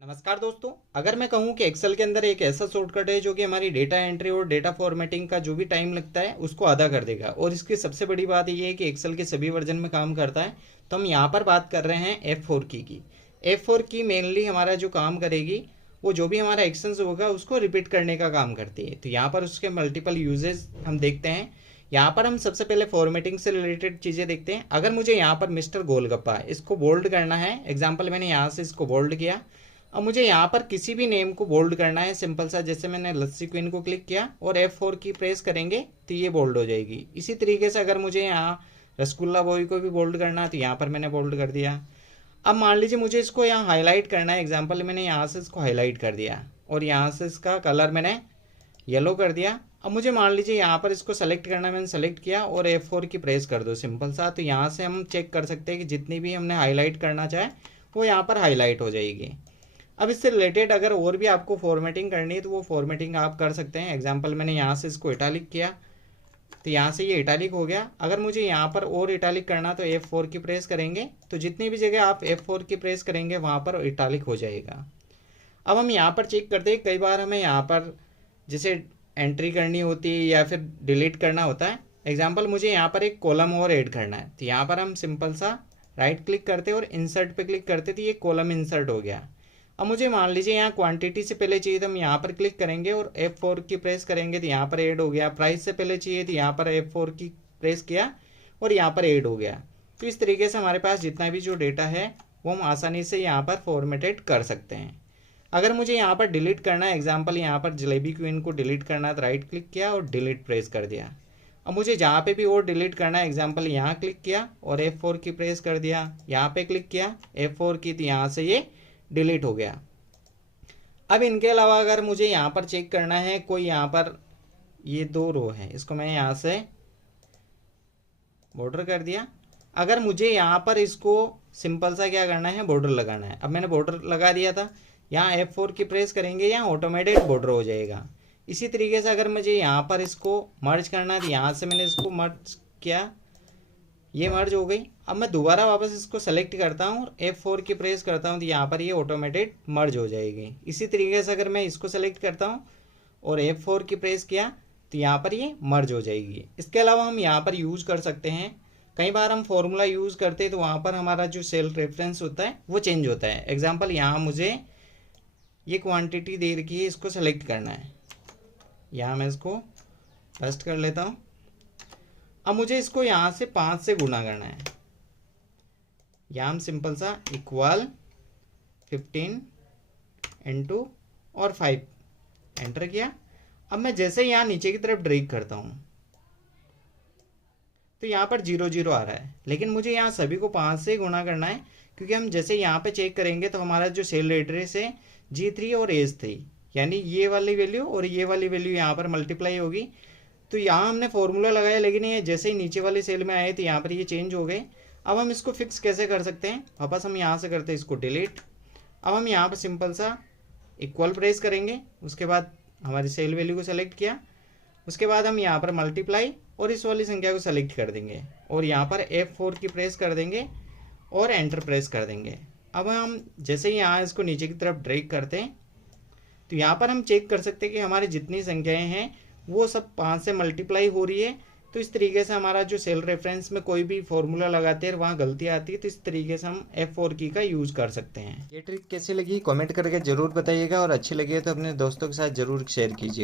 नमस्कार दोस्तों। अगर मैं कहूं कि एक्सेल के अंदर एक ऐसा शॉर्टकट है जो कि हमारी डेटा एंट्री और डेटा फॉर्मेटिंग का जो भी टाइम लगता है उसको आधा कर देगा, और इसकी सबसे बड़ी बात ये है कि एक्सेल के सभी वर्जन में काम करता है। तो हम यहाँ पर बात कर रहे हैं F4 की। F4 की मेनली हमारा जो काम करेगी वो जो भी हमारा एक्शंस होगा उसको रिपीट करने का काम करती है। तो यहाँ पर उसके मल्टीपल यूजेस हम देखते हैं। यहाँ पर हम सबसे पहले फॉर्मेटिंग से रिलेटेड चीज़ें देखते हैं। अगर मुझे यहाँ पर मिस्टर गोलगप्पा इसको बोल्ड करना है, एग्जाम्पल मैंने यहाँ से इसको बोल्ड किया। अब मुझे यहाँ पर किसी भी नेम को बोल्ड करना है, सिंपल सा, जैसे मैंने लस्सी क्वीन को क्लिक किया और F4 की प्रेस करेंगे तो ये बोल्ड हो जाएगी। इसी तरीके से अगर मुझे यहाँ रसगुल्ला बॉय को भी बोल्ड करना है तो यहाँ पर मैंने बोल्ड कर दिया। अब मान लीजिए मुझे इसको यहाँ हाईलाइट करना है, एग्जाम्पल मैंने यहाँ से इसको हाईलाइट कर दिया और यहाँ से इसका कलर मैंने येलो कर दिया। अब मुझे मान लीजिए यहाँ पर इसको सेलेक्ट करना है, मैंने सेलेक्ट किया और F4 की प्रेस कर दो, सिंपल सा। तो यहाँ से हम चेक कर सकते हैं कि जितनी भी हमने हाईलाइट करना चाहे वो यहाँ पर हाईलाइट हो जाएगी। अब इससे रिलेटेड अगर और भी आपको फॉर्मेटिंग करनी है तो वो फॉर्मेटिंग आप कर सकते हैं। एग्जाम्पल मैंने यहाँ से इसको इटालिक किया तो यहाँ से ये इटालिक हो गया। अगर मुझे यहाँ पर और इटालिक करना तो F4 की प्रेस करेंगे तो जितनी भी जगह आप F4 की प्रेस करेंगे वहाँ पर इटालिक हो जाएगा। अब हम यहाँ पर चेक करते हैं, कई बार हमें यहाँ पर जैसे एंट्री करनी होती है या फिर डिलीट करना होता है। एग्जाम्पल मुझे यहाँ पर एक कॉलम और ऐड करना है तो यहाँ पर हम सिंपल सा राइट क्लिक करते और इंसर्ट पे क्लिक करते तो ये कॉलम इंसर्ट हो गया। अब मुझे मान लीजिए यहाँ क्वांटिटी से पहले चाहिए तो हम यहाँ पर क्लिक करेंगे और F4 की प्रेस करेंगे तो यहाँ पर ऐड हो गया। प्राइस से पहले चाहिए तो यहाँ पर F4 की प्रेस किया और यहाँ पर ऐड हो गया। तो इस तरीके से हमारे पास जितना भी जो डेटा है वो हम आसानी से यहाँ पर फॉर्मेटेड कर सकते हैं। अगर मुझे यहाँ पर डिलीट करना है, एग्जाम्पल यहाँ पर जलेबी क्वीन को डिलीट करना है तो राइट क्लिक किया और डिलीट प्रेस कर दिया। अब मुझे जहाँ पे भी और डिलीट करना है, एग्जाम्पल यहाँ क्लिक किया और F4 की प्रेस कर दिया, यहाँ पे क्लिक किया F4 की तो यहाँ से ये डिलीट हो गया। अब इनके अलावा अगर मुझे यहाँ पर चेक करना है, कोई यहाँ पर ये दो रो है, इसको मैं यहाँ से बॉर्डर कर दिया। अगर मुझे यहाँ पर इसको सिंपल सा क्या करना है, बॉर्डर लगाना है। अब मैंने बॉर्डर लगा दिया था, यहाँ F4 की प्रेस करेंगे यहाँ ऑटोमेटेड बॉर्डर हो जाएगा। इसी तरीके से अगर मुझे यहाँ पर इसको मर्ज करना है तो यहाँ से मैंने इसको मर्ज किया, ये मर्ज हो गई। अब मैं दोबारा वापस इसको सेलेक्ट करता हूँ और F4 की प्रेस करता हूँ तो यहाँ पर ये ऑटोमेटेड मर्ज हो जाएगी। इसी तरीके से अगर मैं इसको सेलेक्ट करता हूँ और F4 की प्रेस किया तो यहाँ पर ये मर्ज हो जाएगी। इसके अलावा हम यहाँ पर यूज़ कर सकते हैं, कई बार हम फॉर्मूला यूज़ करते हैं तो वहाँ पर हमारा जो सेल रेफरेंस होता है वो चेंज होता है। एग्जाम्पल यहाँ मुझे ये क्वान्टिटी दे रखी है, इसको सेलेक्ट करना है, यहाँ मैं इसको पेस्ट कर लेता हूँ। अब मुझे इसको यहाँ से 5 से गुना करना है, यहाँ हम सिंपल सा इक्वल 15 इंटू और 5 एंटर किया। अब मैं जैसे यहाँ नीचे की तरफ ड्रैग करता हूँ तो यहाँ पर 0 0 आ रहा है, लेकिन मुझे यहाँ सभी को 5 से गुना करना है, क्योंकि हम जैसे यहाँ पे चेक करेंगे तो हमारा जो सेल एड्रेस है G3 और H3, यानी ये वाली वैल्यू और ये वाली वैल्यू यहाँ पर मल्टीप्लाई होगी। तो यहाँ हमने फॉर्मूला लगाया, लेकिन ये जैसे ही नीचे वाली सेल में आए तो यहाँ पर ये चेंज हो गए। अब हम इसको फिक्स कैसे कर सकते हैं, वापस हम यहाँ से करते हैं इसको डिलीट। अब हम यहाँ पर सिंपल सा इक्वल प्रेस करेंगे, उसके बाद हमारी सेल वैल्यू को सेलेक्ट किया, उसके बाद हम यहाँ पर मल्टीप्लाई और इस वाली संख्या को सेलेक्ट कर देंगे और यहाँ पर F4 की प्रेस कर देंगे और एंटर प्रेस कर देंगे। अब हम जैसे ही यहाँ इसको नीचे की तरफ ड्रैग करते हैं तो यहाँ पर हम चेक कर सकते हैं कि हमारी जितनी संख्याएं हैं वो सब 5 से मल्टीप्लाई हो रही है। तो इस तरीके से हमारा जो सेल रेफरेंस में कोई भी फॉर्मूला लगाते हैं वहाँ गलती आती है, तो इस तरीके से हम F4 की का यूज़ कर सकते हैं। ये ट्रिक कैसी लगी कमेंट करके ज़रूर बताइएगा, और अच्छी लगी है तो अपने दोस्तों के साथ ज़रूर शेयर कीजिए।